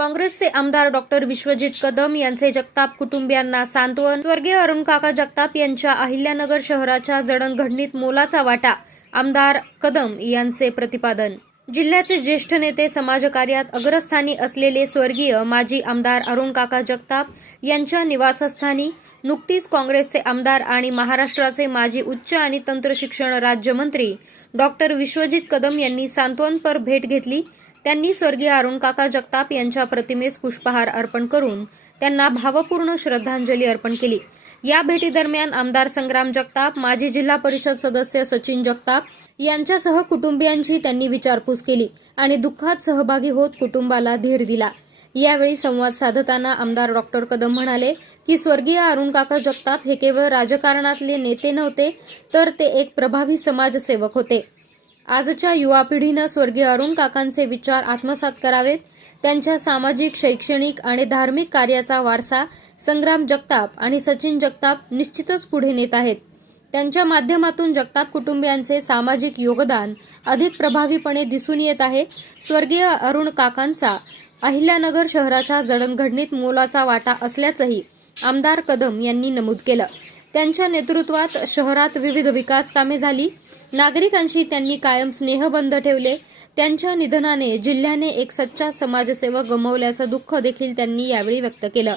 काँग्रेसचे आमदार डॉक्टर विश्वजित कदम यांचे जगताप कुटुंबियांना सांत्वन. स्वर्गीय अरुण काका जगताप यांच्या अहिल्यानगर शहराच्या जडणघडणीत मोलाचा वाटा, आमदार कदम यांचे प्रतिपादन. जिल्ह्याचे ज्येष्ठ नेते, समाजकार्यात अग्रस्थानी असलेले स्वर्गीय माजी आमदार अरुण काका जगताप यांच्या निवासस्थानी नुकतीच काँग्रेसचे आमदार आणि महाराष्ट्राचे माजी उच्च आणि तंत्र शिक्षण राज्यमंत्री डॉक्टर विश्वजित कदम यांनी सांत्वनपर भेट घेतली. त्यांनी स्वर्गीय अरुण काका जगताप यांच्या प्रतिमेस पुष्पहार अर्पण करून त्यांना भावपूर्ण श्रद्धांजली अर्पण केली. या भेटीदरम्यान आमदार संग्राम जगताप, माजी जिल्हा परिषद सदस्य सचिन जगताप यांच्यासह कुटुंबियांची त्यांनी विचारपूस केली आणि दुःखात सहभागी होत कुटुंबाला धीर दिला. यावेळी संवाद साधताना आमदार डॉक्टर कदम म्हणाले की स्वर्गीय अरुण काका जगताप हे केवळ राजकारणातले नेते नव्हते, तर ते एक प्रभावी समाजसेवक होते. आजच्या युवा पिढीनं स्वर्गीय अरुण काकांचे विचार आत्मसात करावेत. त्यांच्या सामाजिक, शैक्षणिक आणि धार्मिक कार्याचा वारसा संग्राम जगताप आणि सचिन जगताप निश्चितच पुढे नेत आहेत. त्यांच्या माध्यमातून जगताप कुटुंबियांचे सामाजिक योगदान अधिक प्रभावीपणे दिसून येत आहे. स्वर्गीय अरुण काकांचा अहिल्यानगर शहराच्या जडणघडणीत मोलाचा वाटा असल्याचंही आमदार कदम यांनी नमूद केलं. त्यांच्या नेतृत्वात शहरात विविध विकास कामे झाली. नागरिकांशी त्यांनी कायम स्नेहबंध ठेवले. त्यांच्या निधनाने जिल्ह्याने एक सच्चा समाजसेवक गमावल्याचं दुःख देखील त्यांनी यावेळी व्यक्त केलं.